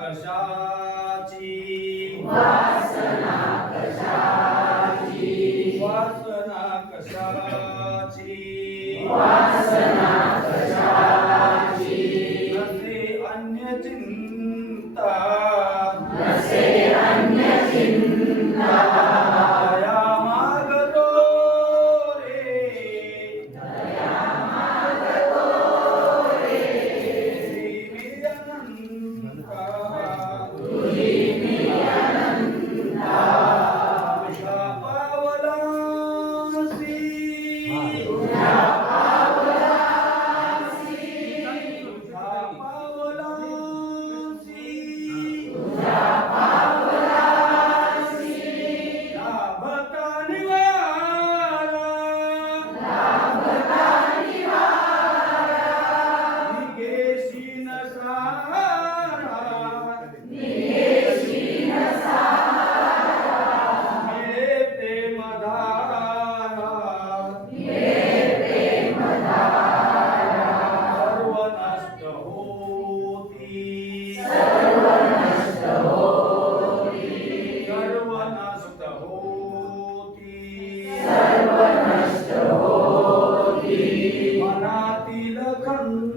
कशाची वासना कशाची वासना कशाची वासना Mm-hmm.